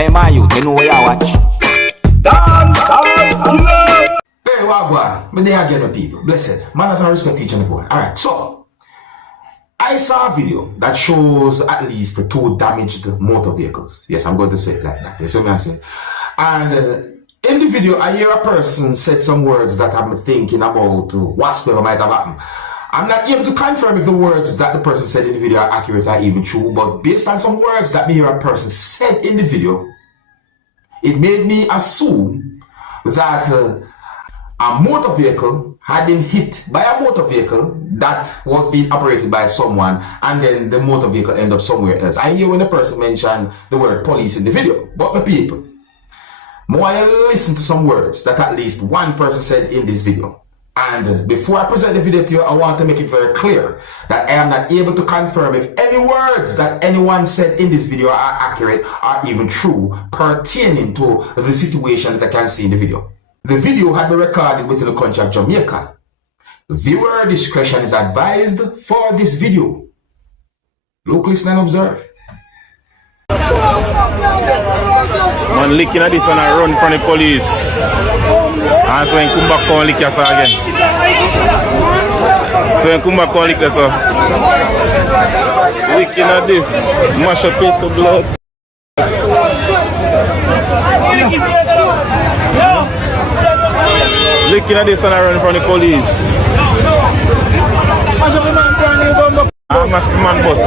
Hey man, you know where I watch. Dancehall skilla. Hey, wagwan. But they again, my people. Blessed. Manners and respect each and every one. Alright, so I saw a video that shows at least 2 damaged motor vehicles. Yes, I'm going to say it like that. You see what I say? And in the video, I hear a person said some words that I'm thinking about whatsoever might have happened. I'm not able to confirm if the words that the person said in the video are accurate or even true, but based on some words that me hear a person said in the video, it made me assume that a motor vehicle had been hit by a motor vehicle that was being operated by someone, and then the motor vehicle ended up somewhere else. I hear when the person mentioned the word police in the video, but my people, more I listen to some words that at least one person said in this video. And before I present the video to you, I want to make it very clear that I am not able to confirm if any words that anyone said in this video are accurate or even true pertaining to the situation that I can see in the video. The video had been recorded within the country of Jamaica. Viewer discretion is advised for this video. Look, listen and observe. Man licking at this and I run from the police. And so when come back and lick us again. So when come back and lick us licking at this, mash up it to blood. Licking at this and I run from the police. I mash the man bus.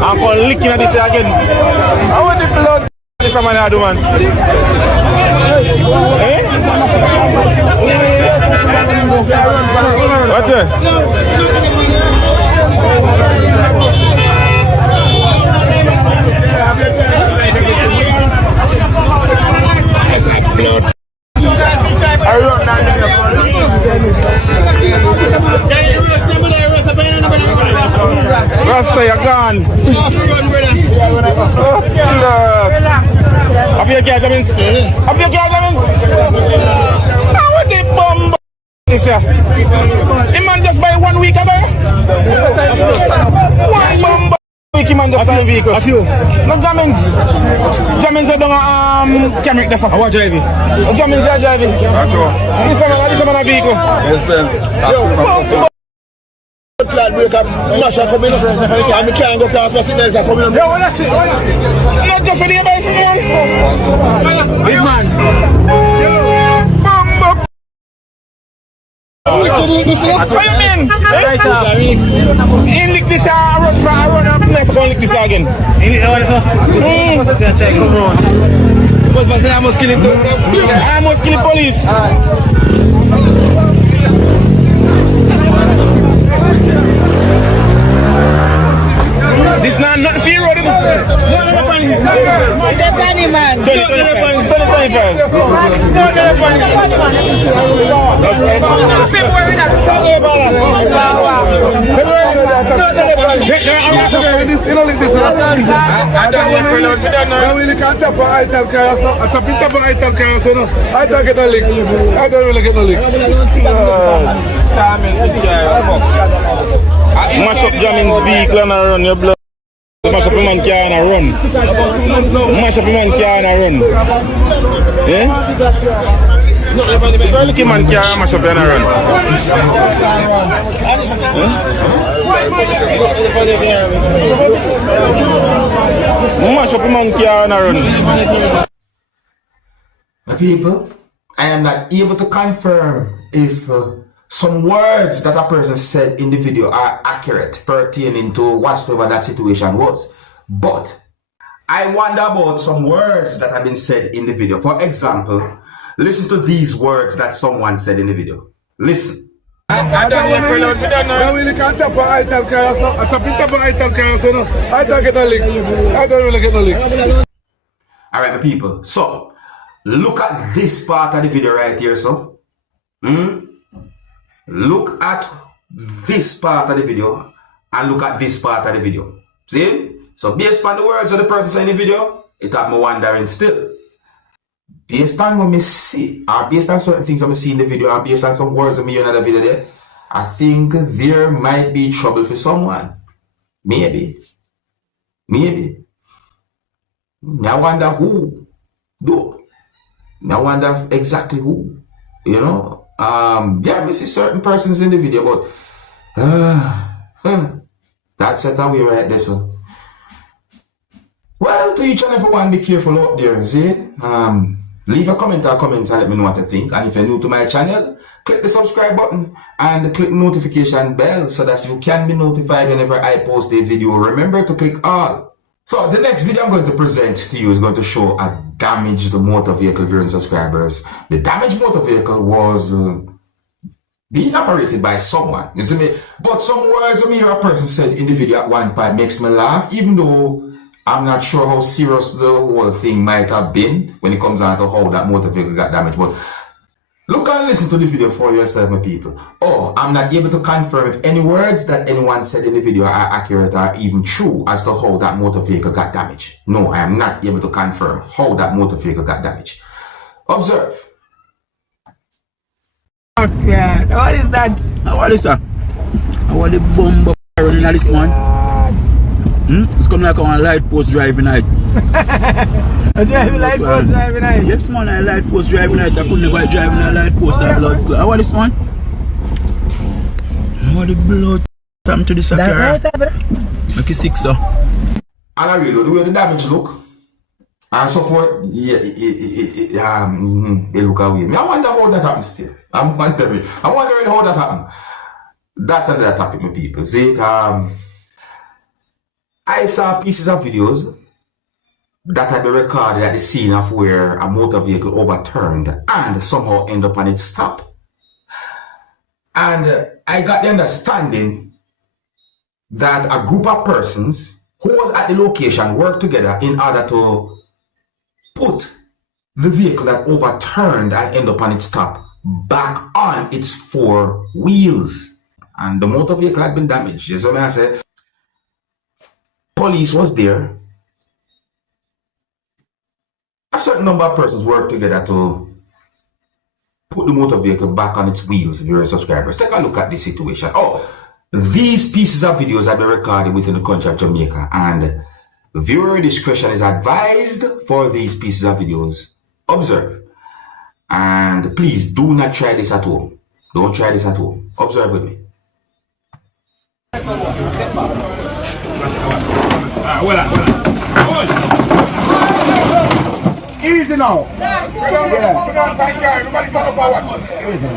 I'm going to lick at this again. I want the blood. This man I do, man. Eh? What's it? Blood. I run down Rasta, you're gone. Oh, Lord. Have you got them? Have you got them? How would they bomb this year? The man just buy 1 week ago? 1 bomb week, he man just buy a vehicle. A few. No Jamins. Jamins are doing camera this. How are driving? Jamins are driving. This is a vehicle. Yes, sir. Lad, we can mash up coming up and we can't go past what signals are coming up. Not just for the bicycle, man. Big man. What do you mean? In lick this, I run up next, go lick this again. Come on. Because I must kill him too. I must kill the police. This is not fear road. No, the funny man. Mash up Jamin's vehicle and run your blood. Mash up a man can and run. Mash up a man can and run. Eh? Try look a man can mash up and run. Mash up a man can and run. My people, I am not able to confirm if some words that a person said in the video are accurate pertaining to whatsoever that situation was. But I wonder about some words that have been said in the video. For example, listen to these words that someone said in the video. Listen. Alright, my people. So, look at this part of the video right here, so. Look at this part of the video and look at this part of the video. See? So based on the words of the person saying in the video, it had me wondering still. Based on what I see, or based on certain things I see in the video, and based on some words I hear in the video there, I think there might be trouble for someone. Maybe. Maybe. I wonder who, though. I wonder exactly who, you know. Yeah, I see certain persons in the video, but that's it away right there, so. Well, to each and every one, be careful out there, see? Leave a comment or comments and let me know what you think. And if you're new to my channel, click the subscribe button and click the notification bell so that you can be notified whenever I post a video. Remember to click all. So the next video I'm going to present to you is going to show a damaged motor vehicle, viewers and subscribers. The damaged motor vehicle was being operated by someone, you see me? But some words when me hear a person said in the video at one point makes me laugh, even though I'm not sure how serious the whole thing might have been when it comes down to how that motor vehicle got damaged. But look and listen to the video for yourself, my people. Oh, I'm not able to confirm if any words that anyone said in the video are accurate or even true as to how that motor vehicle got damaged. No, I am not able to confirm how that motor vehicle got damaged. Observe. Okay, what is that? What is that? What the bomb running at this man? It's coming like on a light post driving night. A driving light post driving night? Yes man, a light post driving night. I couldn't go driving a light post and blood. How this one? What the blood come to this car? Make it sick, so. And I really the way the damage look and so forth, yeah, it look away. I wonder how that happened still. I'm wondering how that happened. That's another topic, my people. See, I saw pieces of videos that had been recorded at the scene of where a motor vehicle overturned and somehow end up on its stop. And I got the understanding that a group of persons who was at the location worked together in order to put the vehicle that overturned and end up on its stop back on its four wheels. And the motor vehicle had been damaged. You see what I say? Police was there. A certain number of persons worked together to put the motor vehicle back on its wheels, viewers and subscribers. Take a look at this situation. Oh, these pieces of videos have been recorded within the country of Jamaica, and viewer discretion is advised for these pieces of videos. Observe. And please do not try this at home. Don't try this at home. Observe with me. Easy now.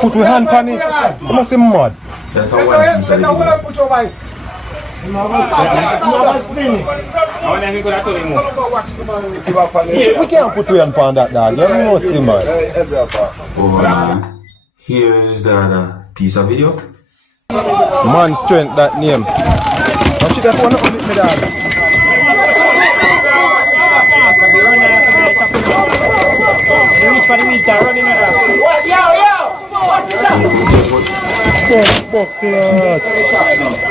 Put your hand on it. You must be mad. We can't put your hand on that, dog. You must see, man. Here's the other piece of video. Man strength, that name. Now she just wanna commit me, dog. Reach for the wheels, they're running around.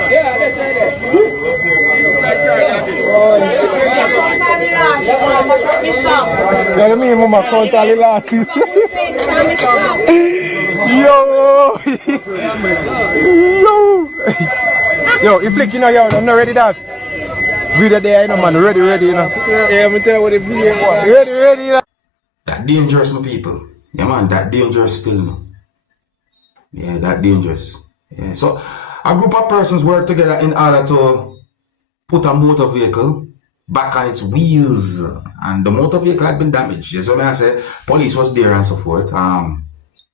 Yeah, that's it. You mean mama count all the last Yo, you flick, you know, yo, I'm not ready, dog. Video there, you know, man, ready, you know. Yeah, I'm tell you what the video was. Ready, you know. That dangerous, my people. Yeah, man, that dangerous still, no. Yeah, that dangerous. Yeah, so a group of persons work together in order to put a motor vehicle back on its wheels, and the motor vehicle had been damaged. You see what I say? Police was there and so forth.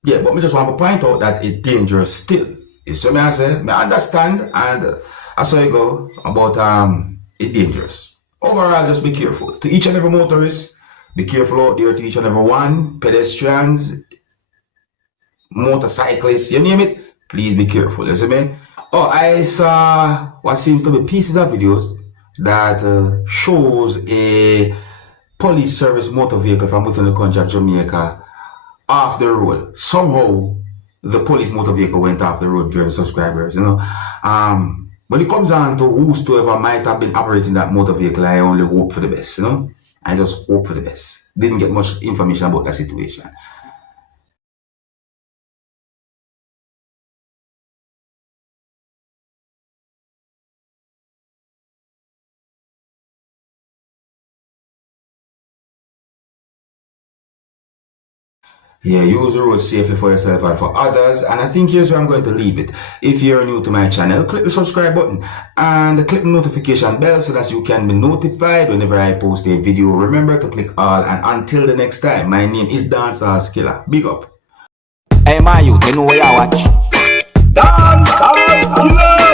Yeah, but we just want to point out that it's dangerous still. You see what I say? I understand, and I saw you go about it's dangerous. Overall, just be careful. To each and every motorist, be careful out there. To each and every one, pedestrians, motorcyclists, you name it, please be careful. You see me? Oh, I saw what seems to be pieces of videos that shows a police service motor vehicle from within the country of Jamaica off the road. Somehow, the police motor vehicle went off the road, viewers and subscribers, you know. When it comes on to whosoever might have been operating that motor vehicle, I only hope for the best, you know. I just hope for the best. Didn't get much information about that situation. Yeah, use the road safely for yourself and for others. And I think here's where I'm going to leave it. If you're new to my channel, click the subscribe button and click the notification bell so that you can be notified whenever I post a video. Remember to click all, and until the next time, my name is Dancehall Skilla. Big up. Hey, my youth, you know where I watch. Dancehall skilla.